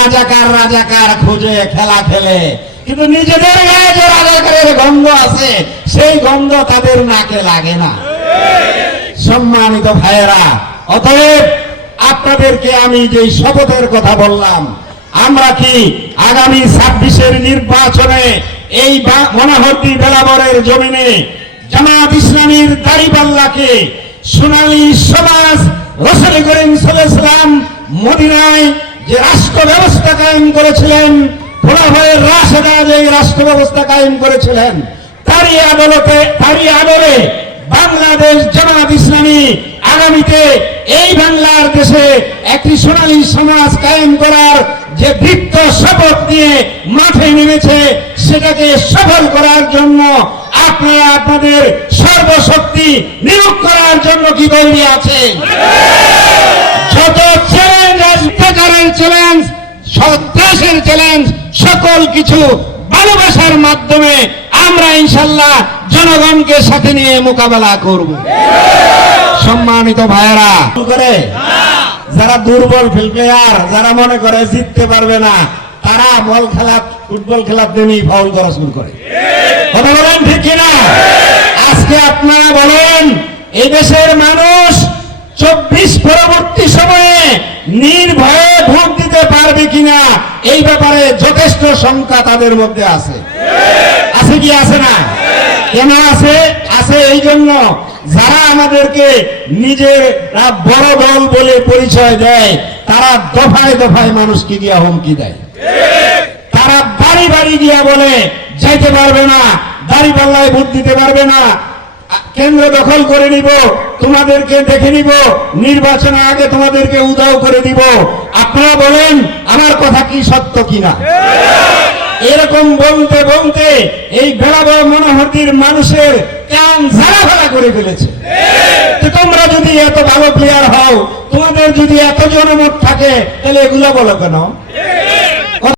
রাজাকার রাজাকার খুঁজে খেলা খেলে, কিন্তু নিজেদের গায়ে যে রাজাকারের গন্ধ আছে সেই গন্ধ তাদের নাকে লাগে না। সম্মানিত ভাইয়েরা, অতএব আপনাদেরকে আমি যে শপথের কথা বললাম, আমরা কি আগামী 26-এর নির্বাচনে এই মনোহরদী বেলাবরের জমিনে জামাত ইসলামীর দাড়িপাল্লাকে সোনালী সমাজ রাসূল করিম সাল্লাল্লাহু আলাইহি ওয়াসাল্লাম মদিনায় যে রাষ্ট্র ব্যবস্থা কায়েম করেছিলেন, খোলাফায়ে রাশেদা যে রাষ্ট্র ব্যবস্থা কায়েম করেছিলেন, তারই আদলে বাংলাদেশ জামাত ইসলামী আগামীতে এই বাংলার দেশে একটি সোনালী সমাজ কায়েম করার যে দীপ্ত শপথ নিয়ে মাঠে নেমেছে, সেটাকে সফল করার জন্য আপনারা আপনাদের সর্বশক্তি নিয়োগ করার জন্য কি তৈরি আছেন? যত চ্যালেঞ্জ আসবে, চ্যালেঞ্জ, সন্ত্রাসের চ্যালেঞ্জ, সকল কিছু ভালোবাসার মাধ্যমে আমরা ইনশাআল্লাহ জনগণকে সাথে নিয়ে মোকাবেলা করব। সম্মানিত ভাইয়েরা, করে যারা দুর্বল প্লেয়ার, যারা মনে করে জিততে পারবে না, তারা বল খেলা, ফুটবল খেলার দিনই ফাউল করা শুরু করে। কথা বলেন ঠিক কিনা? আজকে আপনারা বলেন, এই দেশের মানুষ 24 পরবর্তী সময়ে নির্ভয়ে ভোট দিতে পারবে কিনা, এই ব্যাপারে যথেষ্ট শঙ্কা তাদের মধ্যে আছে। আছে কি আছে না? কেন আছে? আছে এই জন্য, যারা আমাদেরকে নিজেরা বড় দল বলে পরিচয় দেয়, তারা দফায় দফায় মানুষকে গিয়া হুমকি দেয়। তারা বাড়ি বাড়ি গিয়া বলে যাইতে পারবে না, দাড়িপাল্লায় ভোট দিতে পারবে না, কেন্দ্র দখল করে নিব, তোমাদেরকে দেখে নিব, নির্বাচনের আগে তোমাদেরকে উধাও করে দিব। আপনারা বলেন আমার কথা কি সত্য কিনা? এরকম বলতে বলতে এই বেলাবর মনোহরদীর মানুষের কান ঝাড়া ফেলা করে ফেলেছে। তোমরা যদি এত ভালো প্লেয়ার হও, তোমাদের যদি এত জনমত থাকে, তাহলে এগুলা বলো কেন?